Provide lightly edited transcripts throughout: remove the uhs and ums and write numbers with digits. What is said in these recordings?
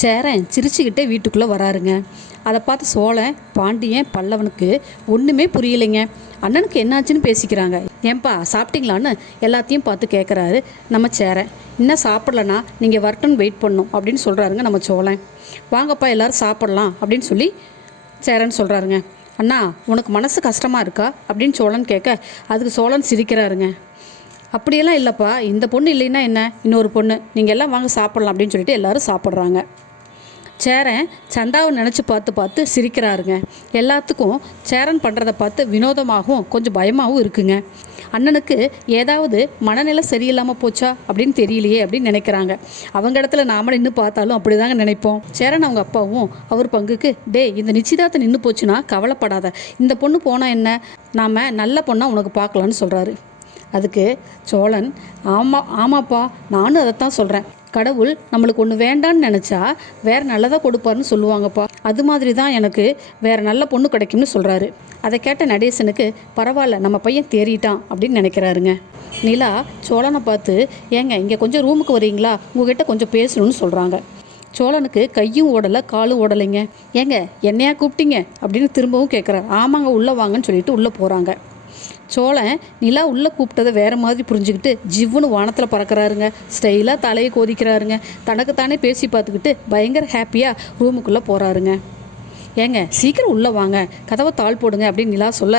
சேரன் சிரிச்சுக்கிட்டே வீட்டுக்குள்ளே வராருங்க. அதை பார்த்து சோழன் பாண்டியன் பல்லவனுக்கு ஒன்றுமே புரியலைங்க. அண்ணனுக்கு என்னாச்சுன்னு பேசிக்கிறாங்க. ஏன்பா சாப்பிட்டீங்களான்னு எல்லாத்தையும் பார்த்து கேட்குறாரு நம்ம சேரன். இன்னும் சாப்பிட்லண்ணா, நீங்கள் வரட்டுன்னு வெயிட் பண்ணணும் அப்படின்னு சொல்கிறாருங்க நம்ம சோழன். வாங்கப்பா எல்லோரும் சாப்பிட்லாம் அப்படின்னு சொல்லி சேரன் சொல்கிறாருங்க. அண்ணா உனக்கு மனசு கஷ்டமாக இருக்கா அப்படின்னு சோழன் கேட்க அதுக்கு சோழன் சிரிக்கிறாருங்க. அப்படியெல்லாம் இல்லைப்பா, இந்த பொண்ணு இல்லைன்னா என்ன, இன்னொரு பொண்ணு, நீங்கள் எல்லாம் வாங்க சாப்பிட்லாம் அப்படின்னு சொல்லிட்டு எல்லோரும் சாப்பிட்றாங்க. சேரன் சந்தாவை நினச்சி பார்த்து சிரிக்கிறாருங்க. எல்லாத்துக்கும் சேரன் பண்ணுறதை பார்த்து வினோதமாகவும் கொஞ்சம் பயமாகவும் இருக்குங்க. அண்ணனுக்கு ஏதாவது மனநிலை சரியில்லாமல் போச்சா அப்படின்னு தெரியலையே அப்படின்னு நினைக்கிறாங்க. அவங்க இடத்துல நாம நின்று பார்த்தாலும் அப்படி தாங்க நினைப்போம். சேரன் அவங்க அப்பாவும் அவர் பங்குக்கு, இந்த நிச்சயதார்த்தம் நின்று போச்சுன்னா கவலைப்படாத, இந்த பொண்ணு போனால் என்ன, நாம் நல்ல பொண்ணாக உனக்கு பார்க்கலான்னு சொல்கிறாரு. அதுக்கு சோழன், ஆமாப்பா நானும் அதைத்தான் சொல்கிறேன், கடவுள் நம்மளுக்கு ஒன்று வேண்டான்னு நினச்சா வேறு நல்லதாக கொடுப்பாருன்னு சொல்லுவாங்கப்பா, அது மாதிரி தான் எனக்கு வேறு நல்ல பொண்ணு கிடைக்கும்னு சொல்கிறாரு. அதை கேட்ட நடேசனுக்கு பரவாயில்ல, நம்ம பையன் தேறிட்டான் அப்படின்னு நினைக்கிறாருங்க. நிலா சோழனை பார்த்து, ஏங்க இங்கே கொஞ்சம் ரூமுக்கு வரீங்களா, உங்ககிட்ட கொஞ்சம் பேசணும்னு சொல்கிறாங்க. சோழனுக்கு கையும் ஓடலை காலும் ஓடலைங்க. ஏங்க என்னையா கூப்பிட்டீங்க அப்படின்னு திரும்பவும் கேட்குறாரு. ஆமாங்க உள்ளே வாங்கன்னு சொல்லிட்டு உள்ளே போகிறாங்க. சோழன் நிலா உள்ளே கூப்பிட்டதை வேறு மாதிரி புரிஞ்சுக்கிட்டு ஜிவ்வுன்னு வானத்தில் பறக்கிறாருங்க. ஸ்டைலாக தலையை கோதிக்கிறாருங்க. தனக்குத்தானே பேசி பார்த்துக்கிட்டு பயங்கர ஹாப்பியாக ரூமுக்குள்ளே போகிறாருங்க. ஏங்க சீக்கிரம் உள்ளே வாங்க, கதவை தாழ் போடுங்க அப்படின்னு நிலா சொல்ல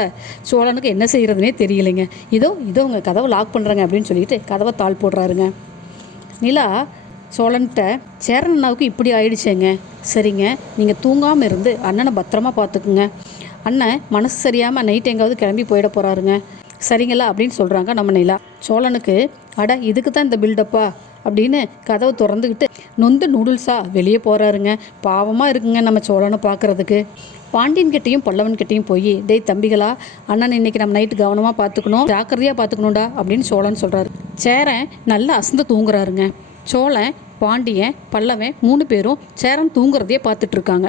சோழனுக்கு என்ன செய்கிறதுனே தெரியலைங்க. இதோ உங்கள் கதவை லாக் பண்ணுறேங்க அப்படின்னு சொல்லிட்டு கதவை தாழ் போடுறாருங்க. நிலா சோழன்கிட்ட, சேரன் அண்ணாவுக்கு இப்படி ஆயிடுச்சேங்க, சரிங்க நீங்கள் தூங்காமல் இருந்து அண்ணனை பத்திரமா பார்த்துக்குங்க, அண்ணன் மனசு சரியாமல் நைட் எங்காவது கிளம்பி போயிட போகிறாருங்க, சரிங்களா அப்படின்னு சொல்கிறாங்க நம்ம நிலா. சோழனுக்கு அட இதுக்கு தான் இந்த பில்டப்பா அப்படின்னு கதவை திறந்துக்கிட்டு நொந்து நூடுல்ஸாக வெளியே போகிறாருங்க. பாவமாக இருக்குங்க நம்ம சோழனை பார்க்குறதுக்கு. பாண்டியன்கிட்டையும் பல்லவன்கிட்டையும் போய், தம்பிகளா, அண்ணன் இன்னைக்கு நம்ம நைட்டு கவனமாக பார்த்துக்கணும், ஜாக்கிரதையாக பார்த்துக்கணும்டா அப்படின்னு சோழன் சொல்கிறாரு. சேரன் நல்லா அசந்து தூங்குறாருங்க. சோழன் பாண்டியன் பல்லவன் 3 பேரும் சேரன் தூங்குறதையே பார்த்துட்ருக்காங்க.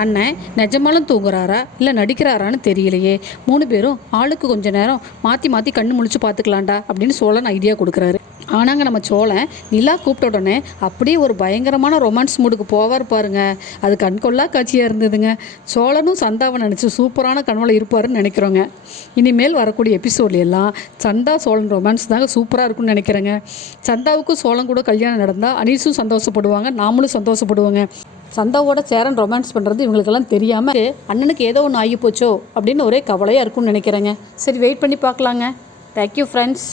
அண்ணன் நிஜமாலும் தூங்குறாரா இல்லை நடிக்கிறாரான்னு தெரியலையே. 3 பேரும் ஆளுக்கு கொஞ்ச நேரம் மாற்றி கண்ணு முழிச்சு பார்த்துக்கலாண்டா அப்படின்னு சோழன் ஐடியா கொடுக்குறாரு. ஆனாங்க நம்ம சோழன் நிலா கூப்பிட்ட உடனே அப்படியே ஒரு பயங்கரமான ரொமான்ஸ் மூடுக்கு போவார் பாருங்க. அது கண்கொள்ளா காட்சியாக இருந்ததுங்க. சோழனும் சந்தாவை நினச்சி சூப்பரான கனவுல இருப்பாருன்னு நினைக்கிறோங்க. இனிமேல் வரக்கூடிய எபிசோட்ல எல்லாம் சந்தா சோழன் ரொமான்ஸ் தாங்க சூப்பராக இருக்குன்னு நினைக்கிறேங்க. சந்தாவுக்கும் சோழன் கூட கல்யாணம் நடந்தால் அனீஸும் சந்தோஷப்படுவாங்க, நாமளும் சந்தோஷப்படுவாங்க. சந்தாவோட சேரன் ரொமான்ஸ் பண்ணுறது இவங்களுக்கெல்லாம் தெரியாமல் அண்ணனுக்கு ஏதோ ஒன்று ஆகி போச்சோ அப்படின்னு ஒரே கவலையாக இருக்கும்னு நினைக்கிறேங்க. சரி வெயிட் பண்ணி பார்க்கலாங்க. Thank you friends.